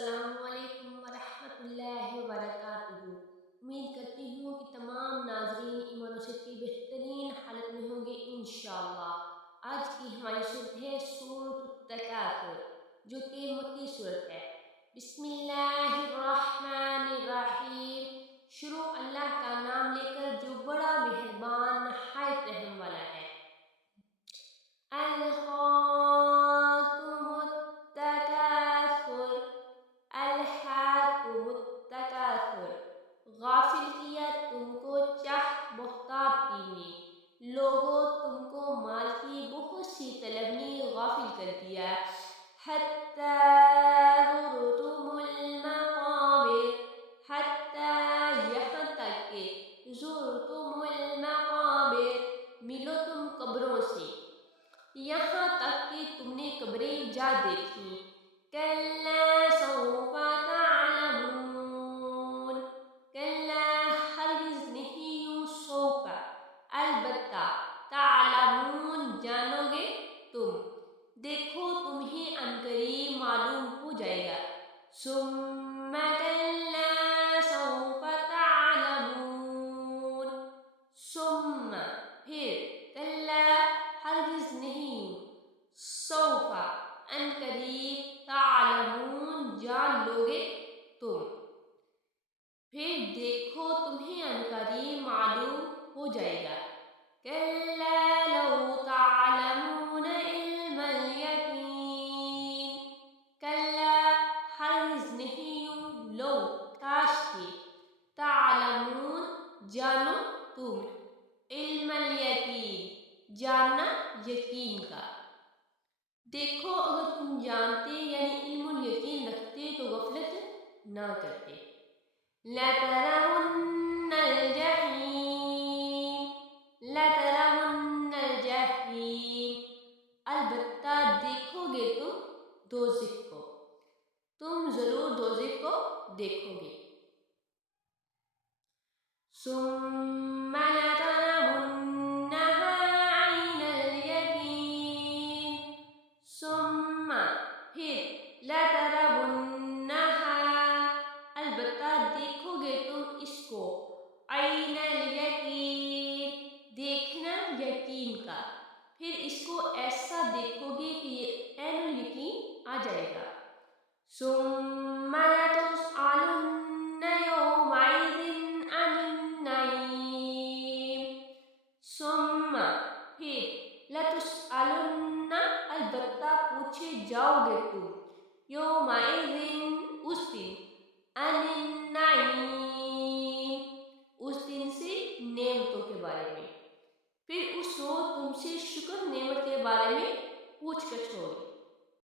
السلام علیکم ورحمۃ اللہ وبرکاتہ۔ امید کرتی ہوں کہ تمام ناظرین ایمان و صحت کی بہترین حالت میں ہوں گے انشاءاللہ۔ آج کی ہماری صورت ہے سورۃ التکاثر، جو کہ مکی صورت ہے۔ بسم اللہ الرحمن الرحیم۔ شروع اللہ کا نام لے کر جو بڑا مہربان نہایت رحم والا ہے۔ غافل کیا تم کو چاہ بہتاتی نے، لوگوں تم کو مال کی بہت سی طلب نے غافل کر دیا۔ حتی زرتم المقابر، حتی یہاں تک کہ زرتم المقابر ملو تم قبروں سے، یہاں تک کہ تم نے قبریں جا دیکھی۔ کلا سوف تعلمون، کلا ہرگز نہیں، سوف البتہ، تعلمون جانو گے تم، دیکھو تمہیں عنقریب معلوم ہو جائے گا۔ ثم کلا سوف تعلمون، ثم پھر، کلا ہرگز نہیں، سوف عنقریب، تعلمون جان لو گے تم، پھر دیکھو تمہیں عنقریب معلوم ہو جائے گا۔ کلا لو تعلمون علم الیقین، کلا ہرگز نہیں، لو کاش کہ، تعلمون جانو تم، علم الیقین جاننا یقین کا۔ دیکھو اگر تم جانتے یعنی علم الیقین رکھتے تو غفلت نہ کرتے۔ لَتَرَوُنَّ الْجَحِيمَ، لَتَرَوُنَّ الْجَحِيمَ، البتہ دیکھو گے تم دوزخ کو، تم ضرور دوزخ کو دیکھو گے۔ ثم لترونها عین الیقین، ثم پھر، لترونها البتہ دیکھو گے تم اس کو، عین الیقین دیکھنا یقین کا، پھر اس کو ایسا دیکھو گے کہ یہ عین الیقین آ جائے گا۔ ثم لتسألن یومئذ عن النعیم، ثم پھر، لتسألن البتہ پوچھے جاؤ گے تم، یومئذ اس دن، عن النعیم اس دن سے نعمتوں کے بارے میں، پھر اس روز تم سے شکر نعمت کے بارے میں پوچھ گچھ ہوگی۔